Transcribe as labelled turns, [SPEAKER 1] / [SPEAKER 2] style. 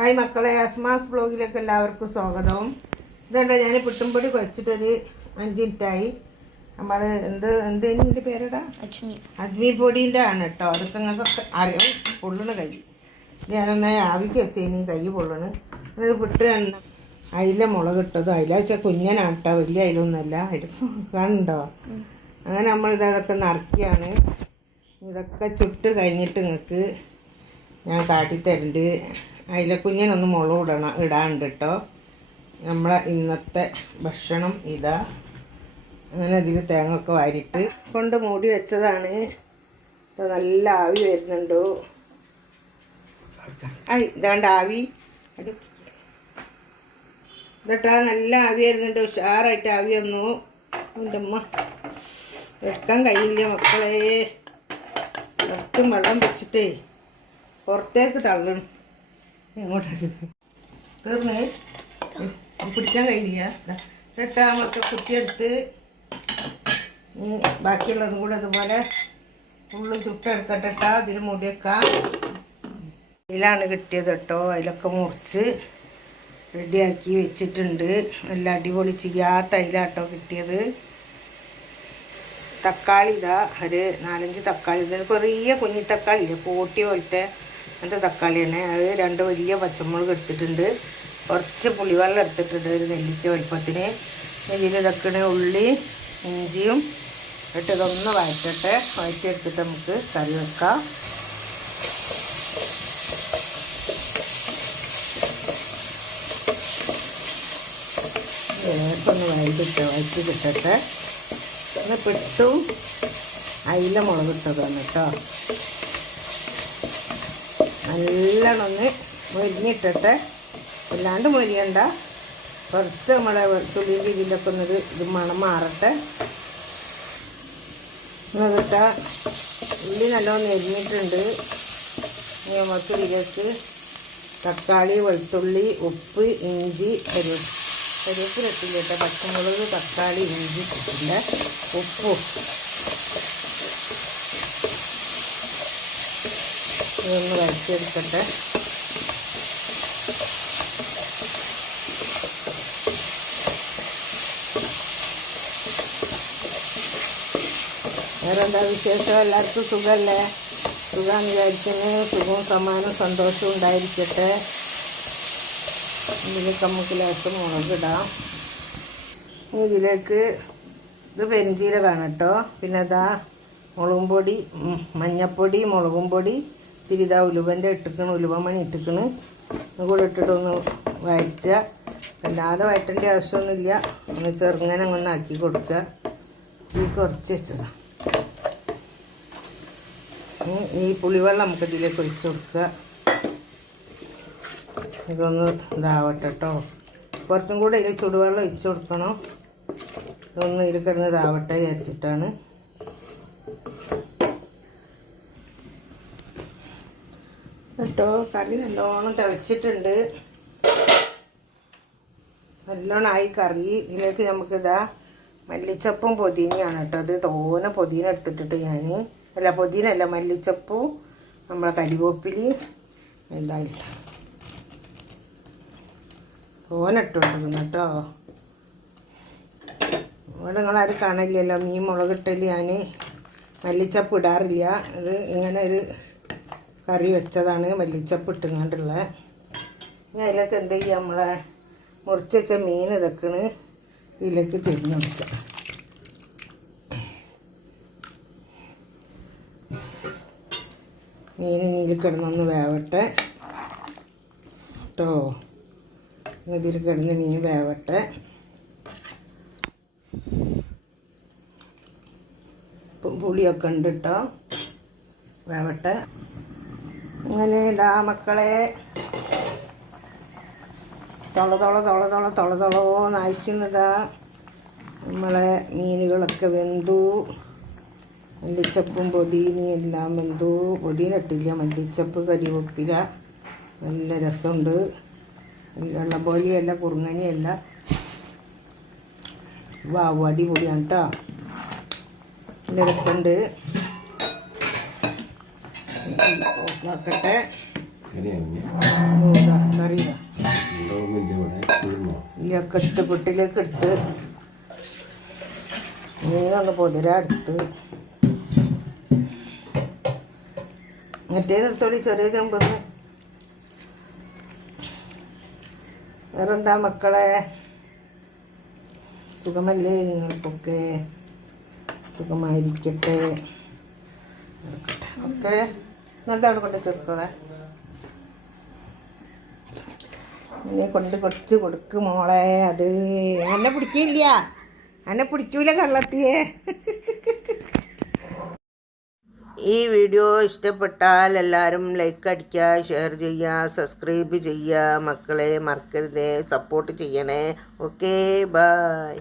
[SPEAKER 1] Hi മക്കളെ അസ്മാസ് ബ്ലോഗിലേക്ക് എല്ലാവർക്കും സ്വാഗതവും ഇതുണ്ടോ ഞാൻ പുട്ടുംപൊടി കുഴച്ചിട്ടൊരു അഞ്ച് മിനിറ്റായി. നമ്മൾ എന്ത് എന്ത് ഇതിന്റെ പേരെടാ?
[SPEAKER 2] അജ്മി
[SPEAKER 1] അജ്മി പൊടീന്റെ ആണ് കേട്ടോ. അതൊക്കെ നിങ്ങൾക്കൊക്കെ അറിയാം. പൊള്ളണ് കൈ. ഞാനൊന്ന് ആവിക്ക് വെച്ചതിന് കൈ പൊള്ളണ്. അത് പുട്ട് എണ്ണ അതിലെ മുളക് ഇട്ടത്. അതിലെ വെച്ചാൽ കുഞ്ഞനാണ് കേട്ടോ. വലിയ അതിലൊന്നുമല്ല അതിൽ കണ്ടോ? അങ്ങനെ നമ്മൾ ഇതൊക്കെ നിറക്കിയാണ്. ഇതൊക്കെ ചുട്ട് കഴിഞ്ഞിട്ട് നിങ്ങൾക്ക് ഞാൻ കാട്ടിത്തരുന്നുണ്ട് അയില കുഞ്ഞനൊന്ന് മുളക് ഇടണം ഇടാണ്ട് കേട്ടോ നമ്മളെ ഇന്നത്തെ ഭക്ഷണം ഇതാ. അങ്ങനെ അതിൽ തേങ്ങ ഒക്കെ വാരിയിട്ട് കൊണ്ട് മൂടി വെച്ചതാണ്. ഇപ്പം നല്ല ആവി വരുന്നുണ്ടോ. ആ ഇതാണ്ട് ആവി. ഇതട്ടാ നല്ല ആവി വരുന്നുണ്ട്. ഉഷാറായിട്ട് ആവി വന്നു. എന്റെ അമ്മ എടുക്കാൻ കഴിയില്ല മക്കളെ. കുറച്ചും വെള്ളം വെച്ചിട്ടേ പുറത്തേക്ക് തള്ളണം. തീർന്ന് പിടിക്കാൻ കഴിയില്ല. രണ്ടാമത്തെ കുത്തിയെടുത്ത് ബാക്കിയുള്ളതും കൂടെ അതുപോലെ ഫുള്ള് ചുട്ടെടുക്കട്ടെ കേട്ടോ അതിൽ മുടിയേക്കാം ഇതിലാണ് കിട്ടിയത് കേട്ടോ. അതിലൊക്കെ മുറിച്ച് റെഡിയാക്കി വെച്ചിട്ടുണ്ട്. നല്ല അടിപൊളി ചെയ്യാത്ത അതിലാട്ടോ കിട്ടിയത്. തക്കാളി ഇതാ ഒരു നാലഞ്ച് തക്കാളി. ഇതിൽ ചെറിയ കുഞ്ഞി തക്കാളി പോട്ടി പോലത്തെ അങ്ങനത്തെ തക്കാളിയാണ്. അത് രണ്ട് വലിയ പച്ചമുളക് എടുത്തിട്ടുണ്ട്. കുറച്ച് പുളിവെള്ളം എടുത്തിട്ടുണ്ട്. ഒരു നെല്ലിക്ക വലുപ്പത്തിന്. ഇതിൽ ഇതൊക്കെ ഉള്ളി ഇഞ്ചിയും ഇട്ട് ഇതൊന്ന് വഴറ്റട്ടെ. വഴറ്റിയെടുത്തിട്ട് നമുക്ക് കറി വെക്കാം. ഒന്ന് വഴറ്റിട്ട് വഴറ്റി കിട്ടട്ടെ ഒന്ന് പിട്ടും അയില മുളകിട്ടതാണ് കേട്ടോ. നല്ലോണം ഒന്ന് മൊരിഞ്ഞിട്ടിട്ട്. അല്ലാണ്ട് മൊരിയണ്ട. കുറച്ച് നമ്മളെ തുള്ളി ഇതിലൊക്കെ ഒന്നൊരു ഇത് മണം മാറട്ടെ. എന്നിട്ട് ഉള്ളി നല്ലോണം എരിഞ്ഞിട്ടുണ്ട് നമുക്ക് തക്കാളി വെളുത്തുള്ളി ഉപ്പ് ഇഞ്ചി കരുവേപ്പ് കരുവേപ്പിലിട്ടില്ല കേട്ടോ പച്ചമുളക് തക്കാളി ഇഞ്ചി ഉപ്പും ഇതൊന്ന് വരച്ചെടുക്കട്ടെ വേറെ എന്താ വിശേഷം? എല്ലാവർക്കും സുഖമല്ലേ സുഖം വിചാരിക്കുന്നു. സുഖവും സമാനം സന്തോഷവും ഉണ്ടായിരിക്കട്ടെ. ഇതിലേക്ക് നമുക്ക് ലേശം മുളകിടാം ഇതിലേക്ക് ഇത് പെരിഞ്ചീരകമാണ് കേട്ടോ. പിന്നെ ഇതാ മുളകും പൊടി ഉം, മഞ്ഞപ്പൊടി മുളകും പൊടി ഇത്തിരി ഇതാ ഉലുവന്റെ ഇട്ടിക്കണ് ഉലുവമണി ഇട്ടിക്കണ് കൂടെ ഇട്ടിട്ടൊന്ന് വഴറ്റുക അല്ലാതെ വഴറ്റേണ്ട ആവശ്യമൊന്നുമില്ല. ഒന്ന് ചെറുങ്ങനെ ഒന്ന് ആക്കി കൊടുക്കുക. ഈ കുറച്ച് വെച്ചതാണ് ഈ പുളിവെള്ളം നമുക്ക് ഇതിലേക്ക് ഒഴിച്ച് കൊടുക്കുക. ഇതൊന്ന് ഇതാവട്ടെ കേട്ടോ. കുറച്ചും കൂടെ ഇതിൽ ചുടുവെള്ളം ഒഴിച്ച് കൊടുക്കണം. ഇതൊന്ന് ഇരിക്കുന്നതാവട്ടെ വിചാരിച്ചിട്ടാണ്. കേട്ടോ കറി നല്ലോണം തിളച്ചിട്ടുണ്ട്. നല്ലോണം ആയി കറി. ഇതിലേക്ക് നമുക്കിതാ മല്ലിച്ചപ്പും പൊതിനയാണ് കേട്ടോ. അത് തോനെ പൊതിന എടുത്തിട്ടിട്ട് ഞാൻ അല്ല പൊതിനല്ല മല്ലിച്ചപ്പും നമ്മളെ കരിവേപ്പിലി എല്ലാം ഇല്ല ഇട്ടുകൊണ്ടിരുന്നു കേട്ടോ. ഇവിടെ നിങ്ങളാരും കാണില്ലല്ലോ മീൻ മുളകിട്ടൽ ഞാൻ മല്ലിച്ചപ്പ് ഇടാറില്ല. ഇത് ഇങ്ങനെ ഒരു കറി വെച്ചതാണ് മല്ലിച്ചപ്പ് ഇട്ടുകൊണ്ടുള്ള ഇനി അതിലേക്ക് എന്ത് ചെയ്യുക നമ്മളെ മുറിച്ച് വെച്ച മീൻ ഇതൊക്കെയാണ് ഇതിലേക്ക് ചെരിഞ്ഞ് കൊടുക്കുക മീൻ നീര് കിടന്നൊന്ന് വേവട്ടെ. കേട്ടോ ഇതിൽ കിടന്ന് മീൻ വേവട്ടെ. പുളിയൊക്കെ ഉണ്ട് കേട്ടോ വേവട്ടെ. അങ്ങനെ ഇതാ മക്കളെ. തൊള തൊള തൊള തൊള തൊള നയിക്കുന്നതാ. നമ്മളെ മീനുകളൊക്കെ വെന്തു. മല്ലിച്ചപ്പും പൊതിനയും എല്ലാം വെന്തു. പൊതിന ഇട്ടില്ല മല്ലിച്ചപ്പ് കരിവേപ്പില. നല്ല രസമുണ്ട്. വെള്ളപ്പോലിയല്ല കുറുങ്ങനിയല്ല. വാവ് അടിപൊളിയാണ് കേട്ടോ നല്ല രസമുണ്ട്. ഓഫാക്കട്ടെ എടുത്ത് മീനൊന്ന് പൊതിര എടുത്ത്. മറ്റേതെടുത്തോളി ചെറിയ ചെമ്പെന്ന്. വേറെന്താ മക്കളെ? സുഖമല്ലേ നിങ്ങൾക്കൊക്കെ? സുഖമായിരിക്കട്ടെ. ഓക്കെ. എന്നിട്ട് അവിടെ കൊണ്ട് ചെറുക്കളെ എന്നെ കൊണ്ട് കുറച്ച് കൊടുക്ക് മോളെ അത് എന്നെ പിടിക്കില്ല. എന്നെ പിടിക്കൂല കള്ളത്തിയെ. ഈ വീഡിയോ ഇഷ്ടപ്പെട്ടാൽ എല്ലാവരും ലൈക്ക് അടിക്കുക ഷെയർ ചെയ്യുക സബ്സ്ക്രൈബ് ചെയ്യുക. മക്കളെ മറക്കരുതേ സപ്പോർട്ട് ചെയ്യണേ. Okay bye